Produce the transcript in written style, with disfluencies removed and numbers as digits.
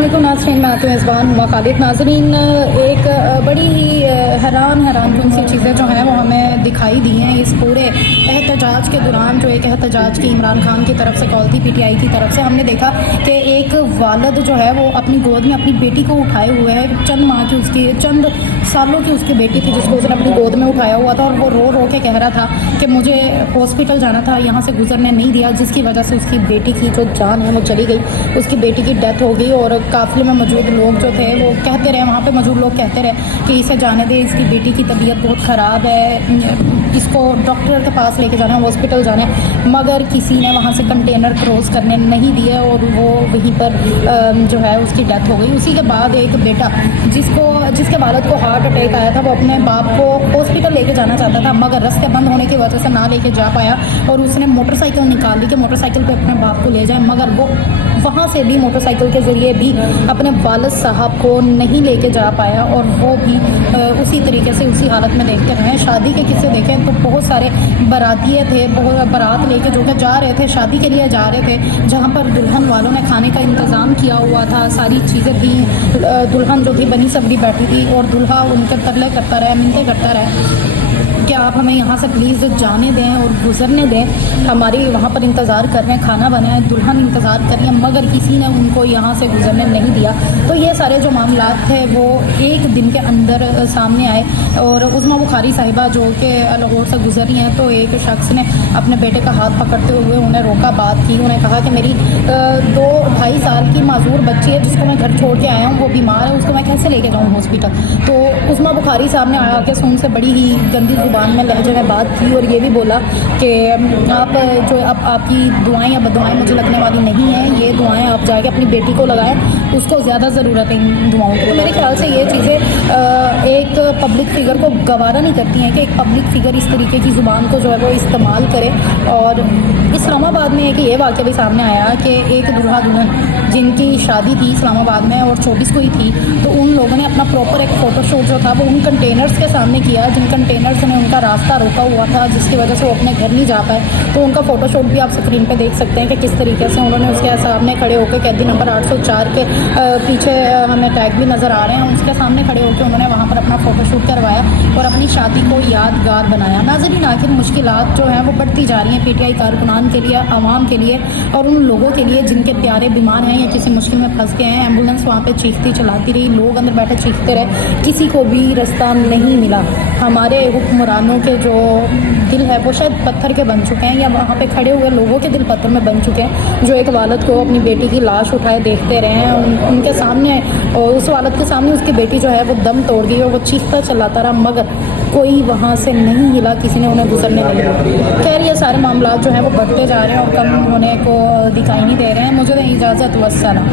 अस्सलामुअलैकुम नाज़रीन, मैं आती मेज़बान हुमा खालिद। नाज़रीन, एक बड़ी ही हैरान कन सी चीज़ें जो हैं वो हमें दिखाई दी हैं इस पूरे एहतजाज के दौरान। जो एक एहतजाज की इमरान खान की तरफ से कॉल थी, PTI की तरफ से, हमने देखा कि एक वालिद जो है वो अपनी गोद में अपनी बेटी को उठाए हुए है। चंद सालों की उसकी बेटी थी जिसको उसने अपनी गोद में उठाया हुआ था, और वो रो रो के कह रहा था कि मुझे हॉस्पिटल जाना था, यहाँ से गुजरने नहीं दिया, जिसकी वजह से उसकी बेटी की जो जान है वो चली गई, उसकी बेटी की डेथ हो गई। और काफ़िले में मौजूद लोग जो थे वो कहते रहे, वहाँ पे मौजूद लोग कहते रहे कि इसे जाने दे, इसकी बेटी की तबीयत बहुत ख़राब है, इसको डॉक्टर के पास लेके जाना है, हॉस्पिटल जाना है। मगर किसी ने वहाँ से कंटेनर क्रॉस करने नहीं दिए और वो वहीं पर जो है उसकी डेथ हो गई। उसी के बाद एक बेटा जिसके वालिद को हार्ट अटैक आया था, वो अपने बाप को हॉस्पिटल लेके जाना चाहता था, मगर रास्ते बंद होने की वजह से ना लेके जा पाया, और उसने मोटरसाइकिल निकाल ली कि मोटरसाइकिल पे अपने बाप को ले जाए, मगर वो वहाँ से भी मोटरसाइकिल के ज़रिए भी अपने वालिद साहब को नहीं लेके जा पाया, और वो भी उसी तरीके से उसी हालत में देखते रहे। शादी के किस्से देखें तो बहुत सारे बारातिये थे, बहुत बारात लेके जो कि जा रहे थे, शादी के लिए जा रहे थे, जहाँ पर दुल्हन वालों ने खाने का इंतज़ाम किया हुआ था, सारी चीज़ें थी, दुल्हन जो थी बनी सबरी बैठी थी, और दूल्हा उनके तरले करता रहा, मिन्नतें करता रहा कि आप हमें यहाँ से प्लीज़ जाने दें और गुजरने दें, हमारी वहाँ पर इंतज़ार कर रहे हैं, खाना बनाए, दुल्हन इंतज़ार कर रही है, मगर किसी ने उनको यहाँ से गुजरने नहीं दिया। तो ये सारे जो मामलात थे वो एक दिन के अंदर सामने आए, और उस्मा बुखारी साहिबा जो कि लाहौर से गुजरी हैं, तो एक शख्स ने अपने बेटे का हाथ पकड़ते हुए उन्हें रोका, बात की, उन्हें कहा कि मेरी 2-2.5 साल की माजूर बच्ची है जिसको मैं घर छोड़ के आया हूँ, वो बीमार है, उसको मैं कैसे लेके जाऊँ हॉस्पिटल। तो उस्मा बुखारी साहब ने आया के उनसे बड़ी ही गंदी ज़ुबान में लहजे में बात की, और ये भी बोला कि आप जो अब आपकी दुआएं या बदुआएं मुझे लगने वाली नहीं हैं, ये दुआएं आप जाके अपनी बेटी को लगाएं, उसको ज़्यादा ज़रूरत है इन दुआओं की। मेरे ख्याल से ये चीज़ें एक पब्लिक फिगर को गवारा नहीं करती हैं कि एक पब्लिक फिगर इस तरीके की ज़ुबान को जो है वो इस्तेमाल करे। और इस्लामाबाद में एक ये वाक़या भी सामने आया कि एक दूल्हा दुल्हन जिनकी शादी थी इस्लामाबाद में और 24 को ही थी, तो उन लोगों ने अपना प्रॉपर एक फ़ोटोशूट जो था वो उन कंटेनर्स के सामने किया, जिन कंटेनर्स ने उनका रास्ता रोका हुआ था, जिसकी वजह से वो अपने घर नहीं जा पाए। तो उनका फ़ोटोशूट भी आप स्क्रीन पे देख सकते हैं कि किस तरीके से उन्होंने उसके सामने खड़े होकर, कैदी नंबर 804 के पीछे हमें टैग भी नज़र आ रहे हैं, उसके सामने खड़े होकर उन्होंने वहाँ पर अपना फ़ोटोशूट करवाया और अपनी शादी को यादगार बनाया। नाज़रीन, आखिर मुश्किलात जो हैं वो बढ़ती जा रही हैं PTI कारकुनान के लिए, आवाम के लिए, और उन लोगों के लिए जिनके प्यारे बीमार हैं या किसी मुश्किल में फंस गए हैं। एम्बुलेंस वहाँ पे चीखती चलाती रही, लोग अंदर बैठे चीखते रहे, किसी को भी रास्ता नहीं मिला। हमारे हुक्मरानों के जो दिल है वो शायद पत्थर के बन चुके हैं, या वहाँ पे खड़े हुए लोगों के दिल पत्थर में बन चुके हैं, जो एक वालिद को अपनी बेटी की लाश उठाए देखते रहे हैं, उनके सामने, और उस वालिद के सामने उसकी बेटी जो है वो दम तोड़ गई और वो चीखता चलाता रहा, मगर कोई वहाँ से नहीं हिला, किसी ने उन्हें गुजरने नहीं दिया। खैर, ये सारे मामला जो हैं वो बढ़ते जा रहे हैं और कम होने को दिखाई नहीं दे रहे हैं। मुझे इजाज़त, वस्सलाम।